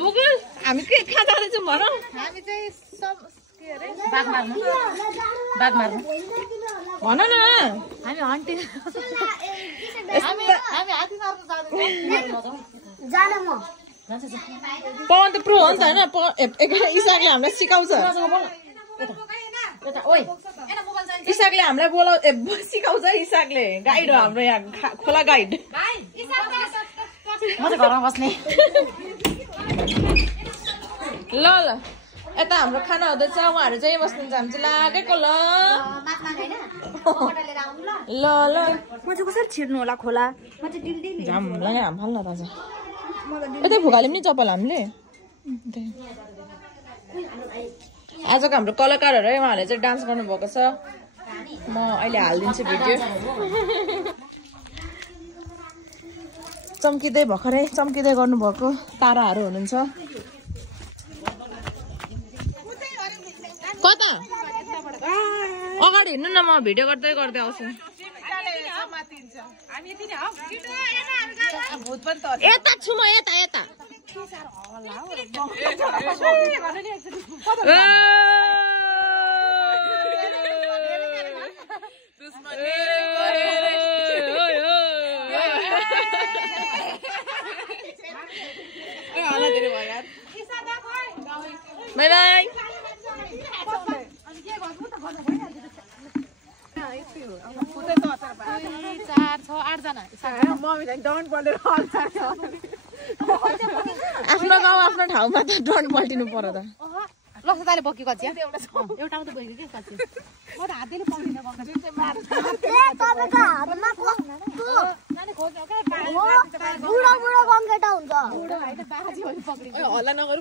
भुगुल हामी के कहाँ जाँदैछौँ भन हामी चाहिँ सब के अरे बाघ मार्नु भन न हामी हन्टिङ हामी हात्ती मार्नु जाँदैछौँ जान म पवन त प्रो हो नि त होइन इसाकले हामीलाई सिकाउँछ इसाकले हामीलाई सिकाउँछ इसाकले गाइड हो हाम्रो यहाँ खोला गाइड म चाहिँ घरमा बस्ने ल ल यता हाम्रो खाना हुँदैछ उहाँहरू चाहिँ बस्नुहुन्छ हामी चाहिँ लागेको ल ल ल म चाहिँ कसरी छिर्नु होला खोला म चाहिँ दिल्ली झामलाई हाम फाल्न राजा यतै फुकाल्यौँ नि चप्पल हामीले आजको हाम्रो कलाकारहरू है उहाँहरूले चाहिँ डान्स गर्नुभएको छ म अहिले हालिदिन्छु भिडियो चम्किँदै भर्खरै चम्किँदै गर्नुभएको ताराहरू हुनुहुन्छ कता अगाडि हिँड्नु न म भिडियो गर्दै गर्दै आउँछु यता छु म यता यता बाई बाई आफ्नो गाउँ आफ्नो ठाउँमा त डन्ट पल्टिनु पर्यो त लसदाले बोकेको छ एउटा मात्र बोकेको के कच्ची म त हातले पक्रिन हल्ला नगरौँ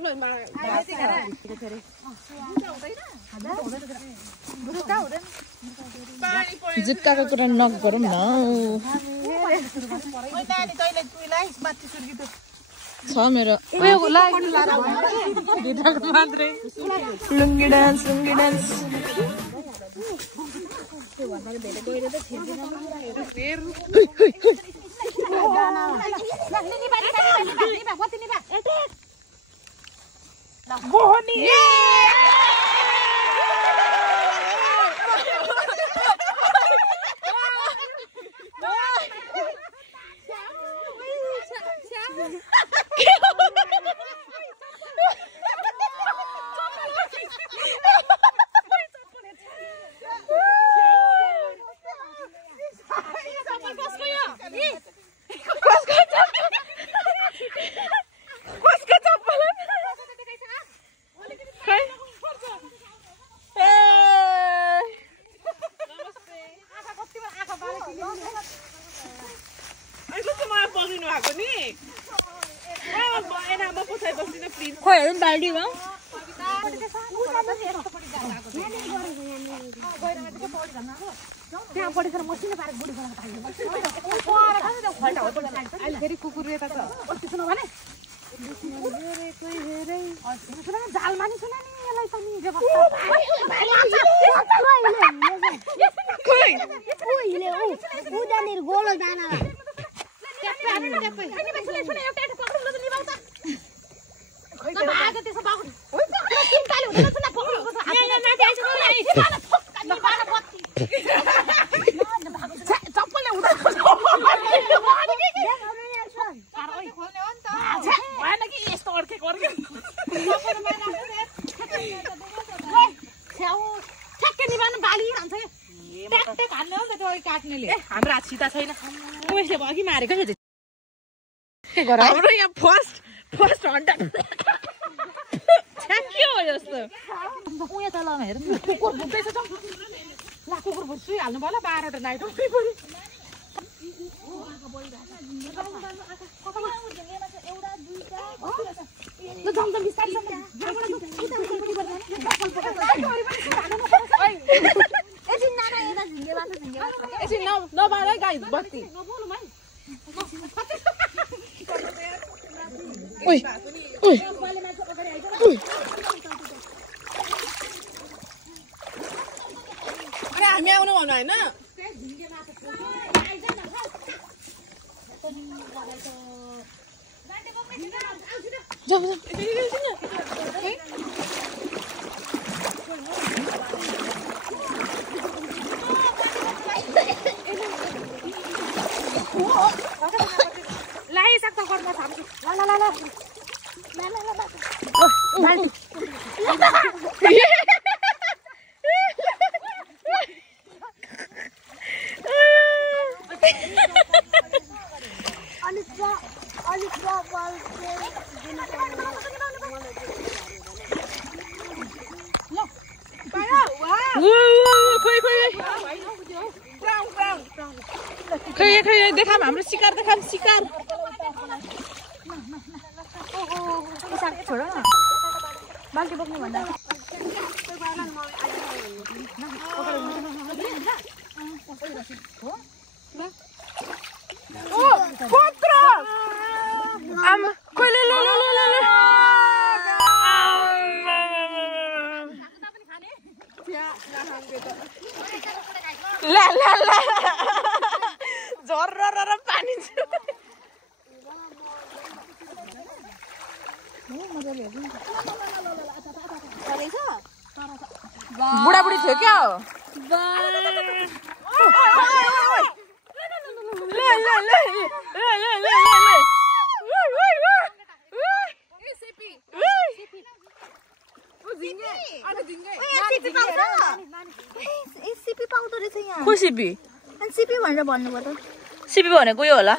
जुत्ताको कुरा नगरौँ न छ मेरो मात्रै लुङ्गी डान्स खोइ बाल्टीमा फेरि कुकुर यता छ सुन भने जालमा नि सुना नि यसलाई पनि गोलो जाना हाम्रो हात सीता छैन उसले भयो कि मारेको हाम्रो यहाँ फर्स्ट हन्टर के हो यस्तो उयो त ल हेर कुकुर भुक्दैछ ला कुकुर भुक्छु हाल्नु भयो 12 नाइट बत्ती अरे हामी आउनु भन्नु होइन जाऊ जाऊ लाई सक्छ गर्न थाम्छु ल ल ल खै देखाम हाम्रो शिकार देखाम शिकार छोड न बाल्टी बोक्नु भन्दा झर्र पानी बुढाबुढी थियो क्या सिपी पाउँदो रहेछ यहाँ को सिपी सिपी भनेर भन्नुभयो त सिपी भनेको यो होला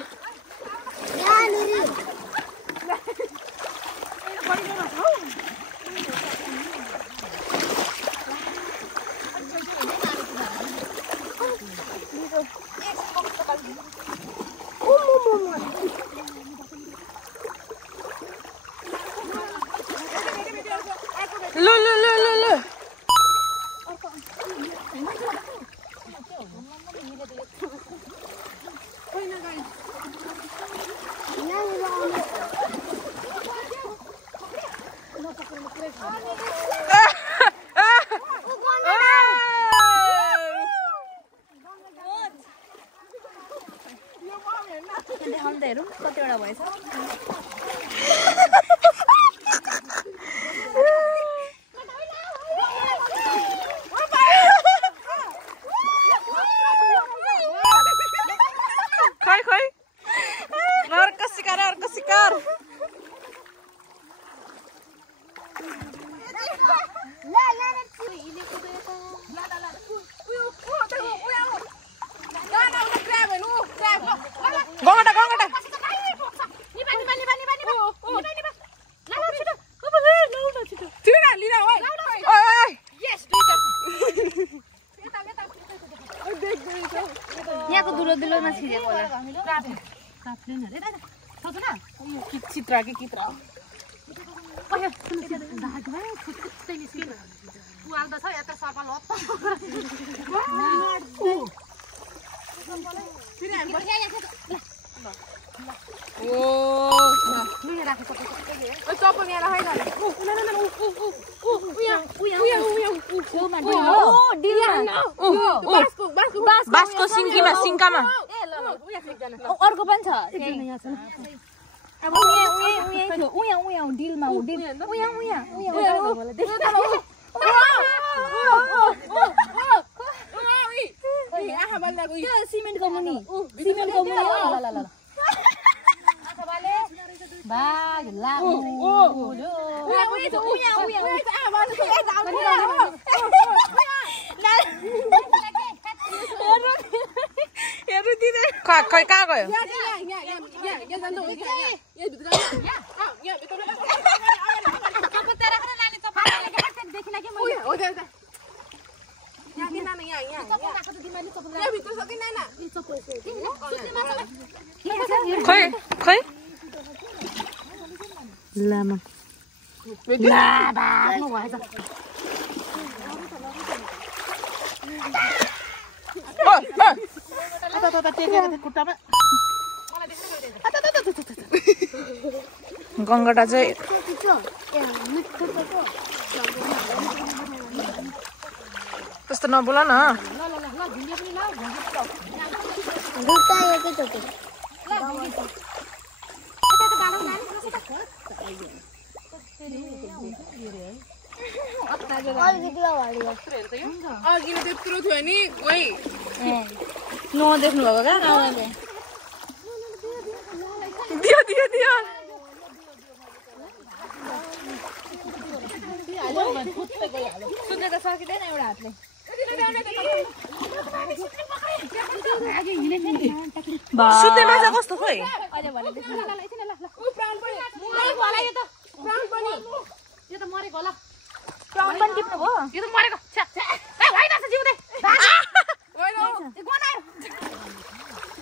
ल हेरौँ कतिवटा भएछ खै अर्को शिकार गङ्गटा यहाँको दुलो छिरेको चित्र बासको सिङ्कामा अर्को पनि छ डिलमा सिमेन्टको मुनि बाघ खै कहाँ गयो खै लामा गङ्गटा चाहिँ त्यस्तो नबोला न घुट्टा अघि त्यत्रो थियो नि ओइ नदेख्नु भएको क्या दियो दियो दियो सुत्ने त सकिँदैन एउटा हातले सुत्ने माछा कस्तो खोइ अहिले भनेपछि यो त मरेको होला प्राउन पनि टिप्नु भयो यो त मरेको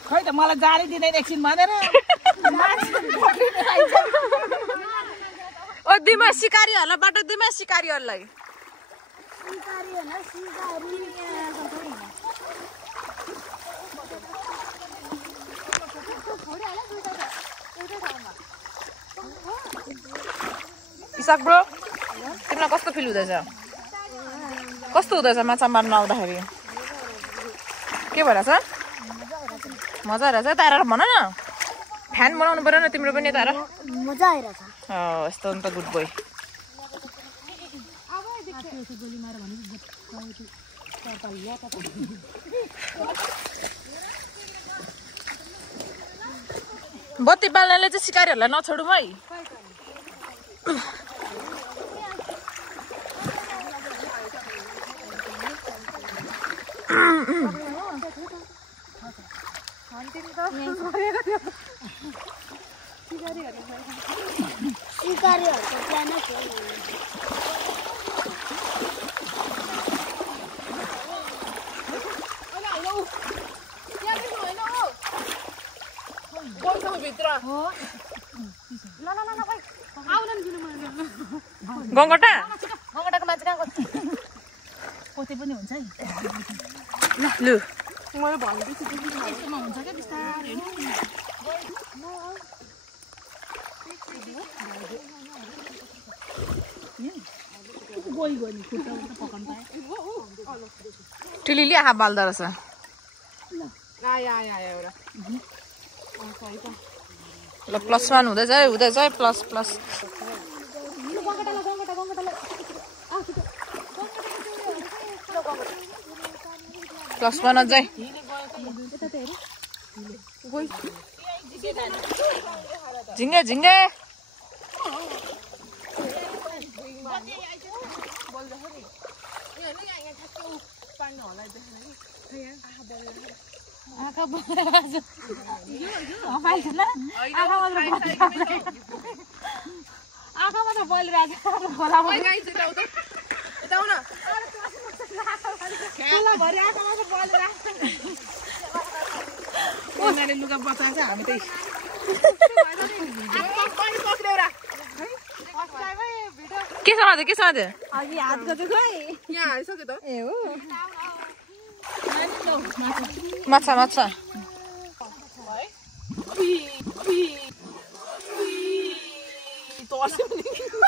खै त मलाई जाली दिँदैन एकछिन भनेर ओ दिमा सिकारीहरूलाई बाटो दिमा सिकारीहरूलाई इसाक ब्रो तिमीलाई कस्तो फिल हुँदैछ कस्तो हुँदैछ माछा मार्न आउँदाखेरि के भइरहेछ मजा आइरहेछ तारा भन न फ्यान बनाउनु पर्यो न तिम्रो पनि तारा मजा आइरहेछ यस्तो नि त गुड बोय बत्ती बाल्नेले चाहिँ सिकारीहरूलाई नछोडौँ है गङ्गटा गङ्गटाको मान्छे कहाँ पोते पनि हुन्छ है लु हुन्छ क्या बिस्तारै गई गयो नि खुट्टा पकाउनु पाएँ टिलीले आँखा बाल्दो रहेछ ल +1 हुँदैछ है प्लस +1 अझै झिङ्गे झिङ्गे आँखा मात्र बलिरहेको लुगा बचाउँछ हामी त्यही के समात्यो अघि हातको चाहिँ खोइ यहाँ हालिसक्यो त ए हो माछा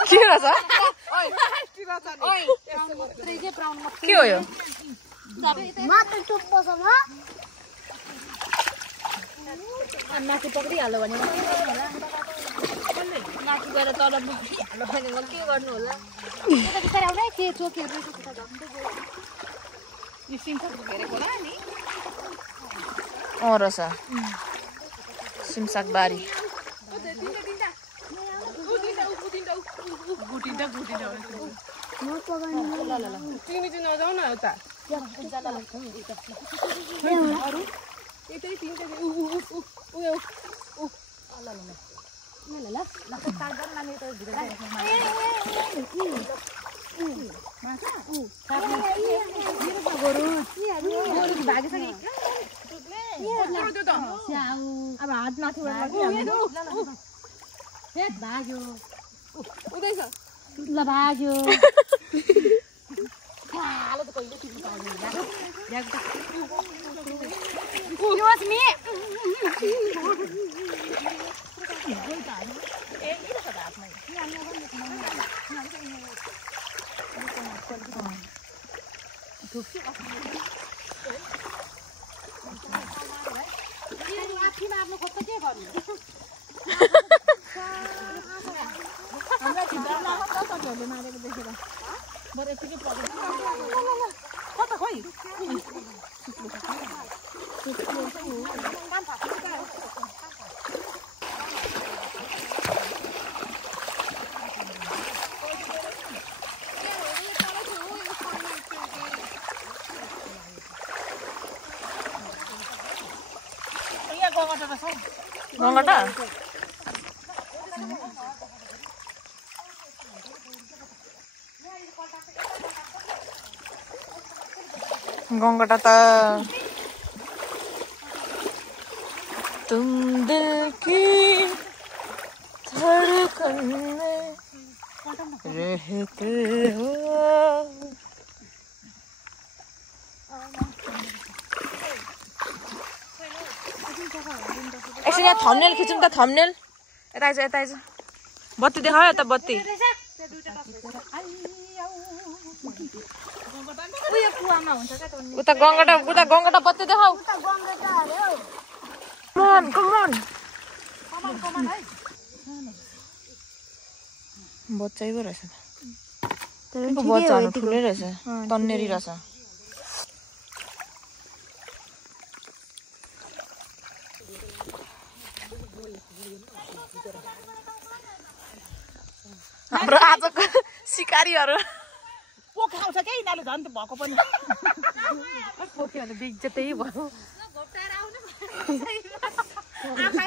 के रहेछ के हो यो माथि पक्रिहाल्यो भने माथि गएर तल पक्रिहाल्यो भने म के गर्नु होला बिस्तारै आउनु है के चोकीहरू रहेछ सिमसाक बारी नजाऊ न यता अब हात माथि भाग्यो ल भाग्यो मार्नु खोज्छ के गर्नु केटीहरूले मारेको देखेर बरु यतिकै पर्दैन कता खोइ गङ्गटा गङ्गटा त तुम दिल की धड़कन में रहते हो एकछिन यहाँ थम्बनेल खिचौँ त थम्बनेल यता आइज यता आइज बत्ती देखायो यता बत्ती उता गङ्गटा बत्ती देखाऊ कमान कमान बच्चै पो रहेछ त बच्चाहरू ठुलै रहेछ तन्नेरी रहेछ हाम्रो आजको सिकारीहरू पोखाउँछ के यिनीहरूले झन् त भएको पनि पोख्योले बेइज्जतै भयो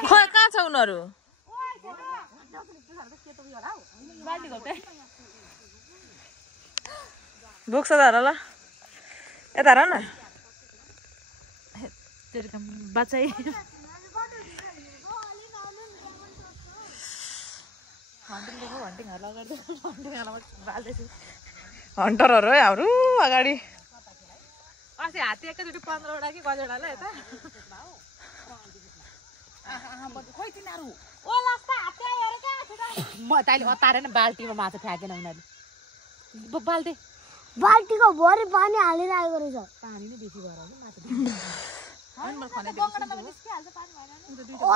खोइ कहाँ छ उनीहरू बोक्छ त ल यता हेर न बचाइ हन्टरहरू है हाम्रो अगाडि अस्ति हात्ती एकैचोटि 15वटा कि कतिवटा यता खोइ तिनीहरू म तैँले अतारेन बाल्टीमा माछा फ्याँकेन उनीहरूले बाल्टी बाल्टीको भरि पानी हालेर आएको रहेछ पानी नै बेसी भएर माछा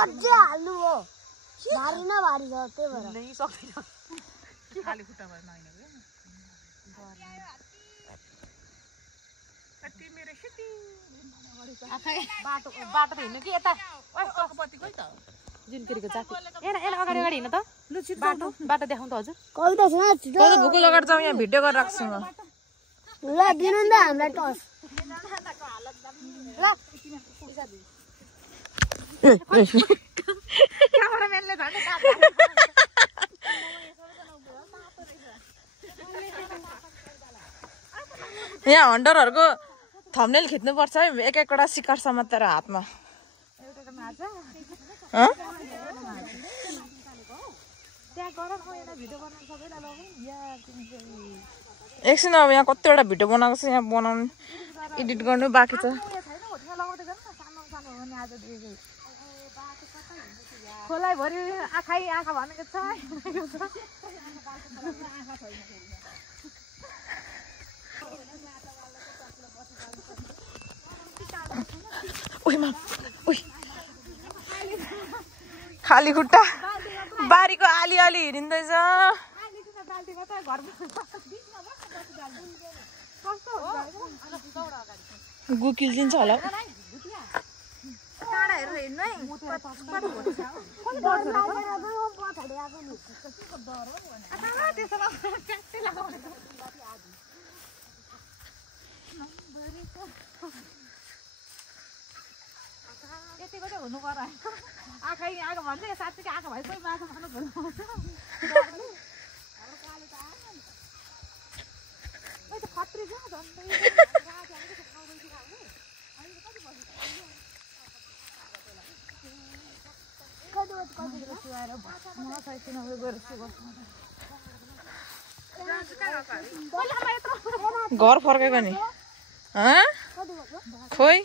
अझै हाल्नु हो भारी न भारी छ त्यही भएर नै सक्दैन खाली खुट्टा भएर नआइनको बाटो बाटो त हिँड्नु कि यता जुनकेरीको जाति एन अगाडि अगाडि हिँड्नु त बाटो बाटो देखाउँ त हजुर कविता सुना छिटो त भुकु लगाएर जाउँ यहाँ भिडियो गरेर राख्छु म ल दिनु नि त हामीलाई टस ल क्यामेराम्यानले झन् यहाँ हन्टरहरूको थम्बनेल खिच्नुपर्छ है एक एकवटा शिकार समातेर हातमा एकछिन अब यहाँ कतिवटा भिडियो बनाएको छ यहाँ बनाउनु एडिट गर्नु बाँकी छ खोलाइ भरि आँखै आँखा भनेको छ खाली खुट्टा बारीको आली आली हिँड्दैछ गुकिल्दिन्छ होला यतिको चाहिँ हुनु पर्यो आँखै आँखा भन्छ साँच्चीकै आँखा भए कोही माछा खानु खत्री छ घर फर्केको नि खोइ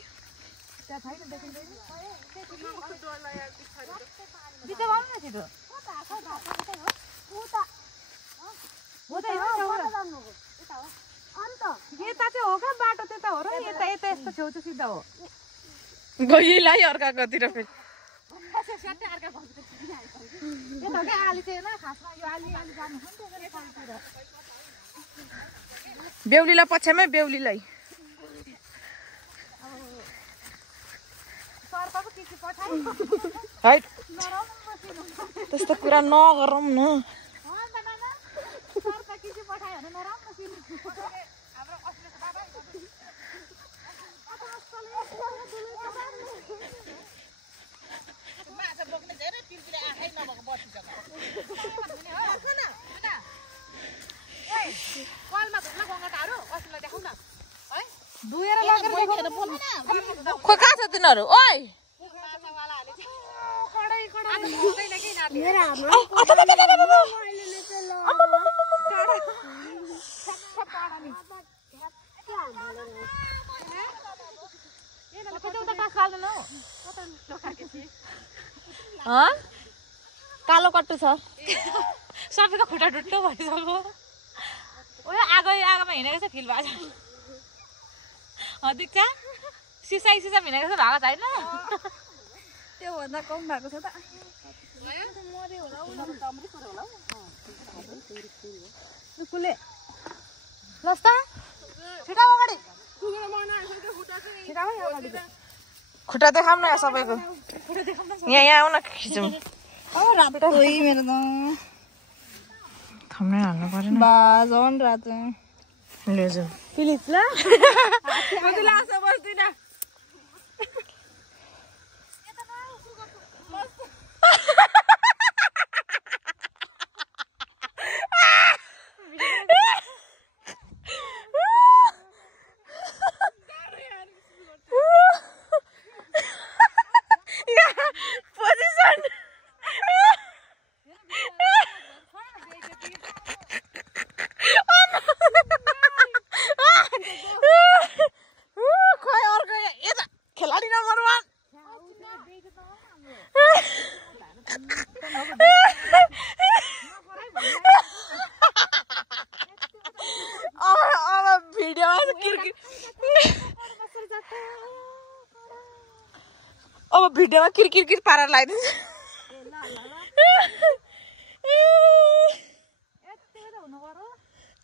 यता चाहिँ हो क्या बाटो त्यता हो र यता यता यस्तो छेउ चाहिँ सिधा हो गइलाई अर्काकोतिर फेरि यता क्या आली चाहिँ होइन खासमा यो आली आली जानु बेहुलीलाई पछ्यामै बेहुलीलाई है त्यस्तो कुरा नगरौँ न खोइ कहाँ छ तिनीहरू ओइ कालो कट्टु छ सबैको खुट्टा डुट्टो भइसक्यो आगोमा हिँडेको छ फिल भएको छ दिक्छ सिसा हिँडेको छ भएको छैन त्यो भन्दा कम भएको छ त खुट्टा देखाउँ न सबैको यहाँ आउन खिचौँ मेरो त थम्नै हाल्नु परेन बाजन रातो लिएछु प्लिज ल अब भिडियोमा किरकिर पारेर लगाइदिन्छ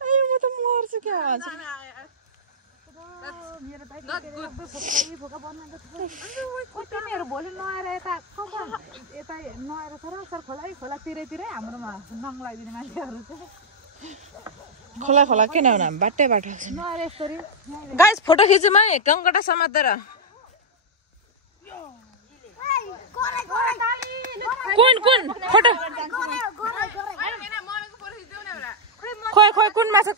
म त मर्छु क्या भोलि नआएर यता नआएर सरासर खोला तिरै हाम्रोमा नङ लगाइदिने मान्छेहरू खोला खोला किन हुन बाटै बाटो नआएर यसरी गाइस फोटो खिचौँ है कङ्कटा समातेर कुन फोटो खोइ कुन माछा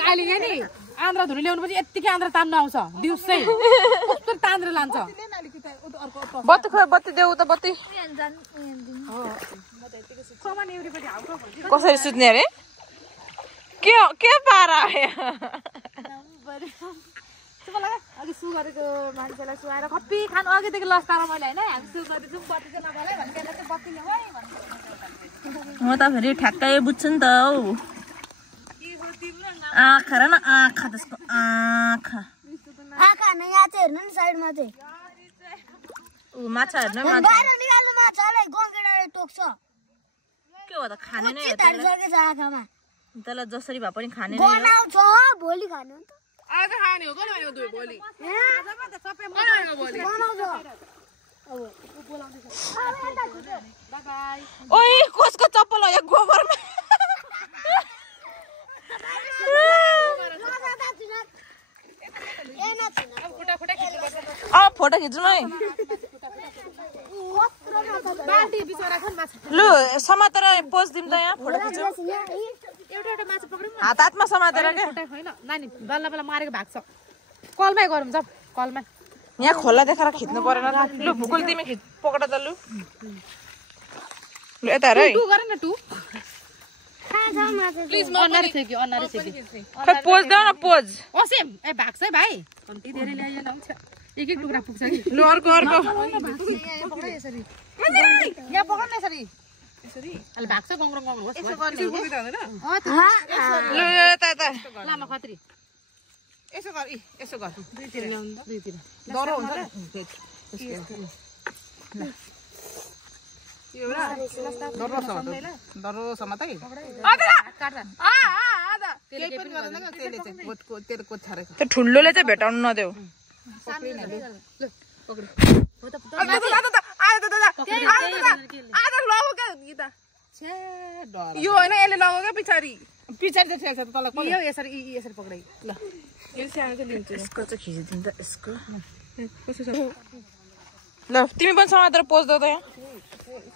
अहिले यहाँ नि आन्द्रा धुरी ल्याउनु पछि यत्तिकै आन्द्रा तान्नु आउँछ दिउँसै कस्तो तान्द्रा लान्छ बत्ती देऊ त बत्ती कसरी सुत्ने अरे के पारा अघि सु गरेको मान्छेलाई सुहाएर खप्पी खानु अघिदेखि लस्ताएर मैले होइन हामी सु गरिदिन्छौँ बत्ती चाहिँ नगरे भने त्यसलाई चाहिँ बत्ती ल्याऊ है म त फेरि ठ्याक्कै बुझ्छु नि त हौ आँखा र न आँखा त्यसको आँखा नै यहाँ चाहिँ हेर्नु नि साइडमा चाहिँ माछा हेर्नु बाहिर निकाल्नु माछालाई गङ्गेडाले टोक्छ के हो त खाने नै हो सकेछ आँखामा त्यसलाई जसरी भए पनि खाने नै हो बनाउँछ भोलि खानु नि त आज खाने हो गयो दुई भोलि ओइ कसको चप्पल हो यहाँ गोबरमा फोटो खिच्नु है लु समातेर पोज दिउँ त यहाँ फोटो खिचौँ हातमा समातेर क्या नानी बल्ल बल्ल मारेको भएको छ कलमै गरौँ जाऊ कलमै यहाँ खोला देखाएर खिच्नु परेन लु भुकुल तिमी पक्र त लु यता हेर है टु गर न टु प्लिज अन्नारी छ कि खै पोज देऊ न पोज सेम ए भाग छ है भाइ कम्ती धेरै ल्याइयो लाउँछ एक टुक्रा पुग्छ कि लु अर्को यहाँ पक्र यसरी अहिले भाग छ गङ्ग्रङ गङ्ग्रङ होस् लु यता लामा खत्री यसो गर दुईतिर डह्रो हुन्छ डरोस मात्रै त्यो ठुल्लोले चाहिँ भेटाउनु नदेऊ यो होइन यसले लगाऊ क्या पछाडि पछाडि चाहिँ छ तल यसरी पक्राइ ल यो सानो चाहिँ लिन्छु यसको चाहिँ खिचिदिनु त यसको ल तिमी पनि समातेर पोस्दौ त यहाँ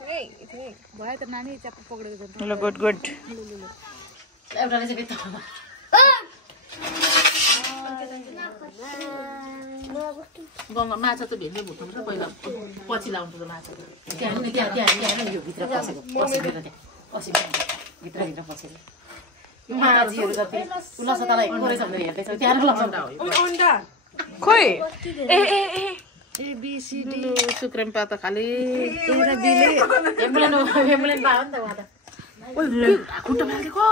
भयो त नानी च्याप पक्रेको ल गुड गुड एउटाले चाहिँ भित्र गाउँमा माछा त भेट्ने भुट्नुपर्छ पहिला पछि लाउनुपर्छ माछा त्यहाँ यो भित्र पसेको पसेर त्यहाँ भित्र पसेर माझीहरू जति लसतालाई कोरेछ भनेर हेर्दैछ त्यहाँ लसता हो खोइ ए एबिसिडी सुक्रेम पात खाली एम्बुलेन्स भयो नि त उहाँ त खुट्टा फालेको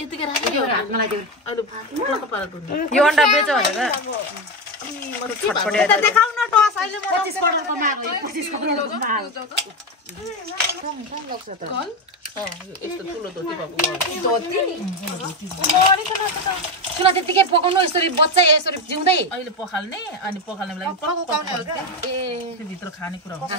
यतिकै राख्यो हातमा लाग्यो अहिले फालेको पारेको यो अन्डा बेच्यो भनेर देखाउन टस अहिले 25 करोडको माग हो 25 करोडको माग यस्तो ठुलो धोती भएको चुला त्यतिकै पकाउनु यसरी बच्चा यसरी जिउँदै अहिले पखाल्ने अनि पखाल्ने लागि ए भित्र खाने कुरा हुन्छ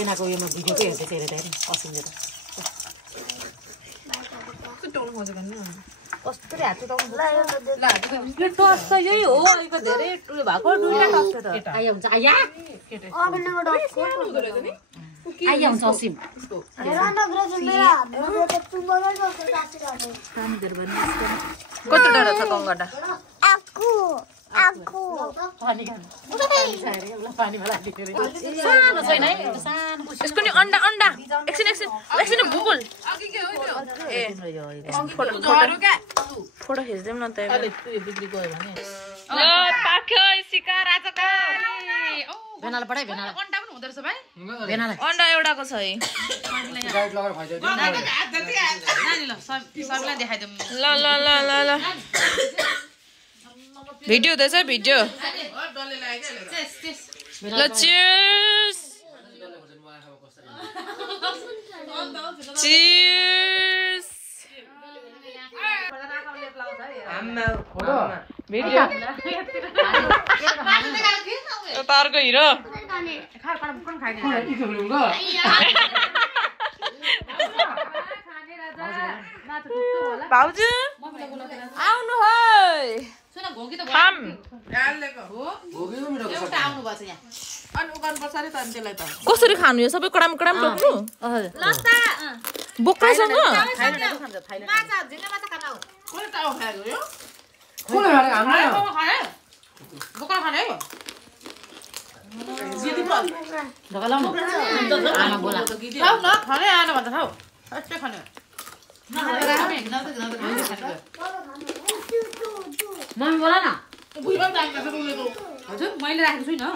एनाको योमा भिडियोकै हेर्दै थियो अरे पसिन्छ कस्तो हात यो टस त यही हो अहिलेको धेरै उयो भएको दुईटा टस छ त आया हुन्छ आया आया हुन्छ असिम कस्तो डाँडा छ गङ्गडा सानो छैन है सानो यसको नि अन्डा अन्डा एकछिन भुकुल ए फोटो खिच्दैम न त बिक्री गयो भने ल पाक्यो शिकार आजको भेनाला पढाइ भेनाला अन्डा पनि हुँदो रहेछ भाइ भेनाला अन्डा एउटाको छ है नानी ल सबैलाई देखाइदिउँ ल ल ल ल ल भिडियो हुँदैछ भिडियो ल चियर्स चियर्स भिडियो तारको हिरो भाउजू आउनु है खाम कसरी खानु यो सबै कडम कडम टोक्नु बोक्रासँग मम्मी बोला न हजुर मैले राखेको छुइनँ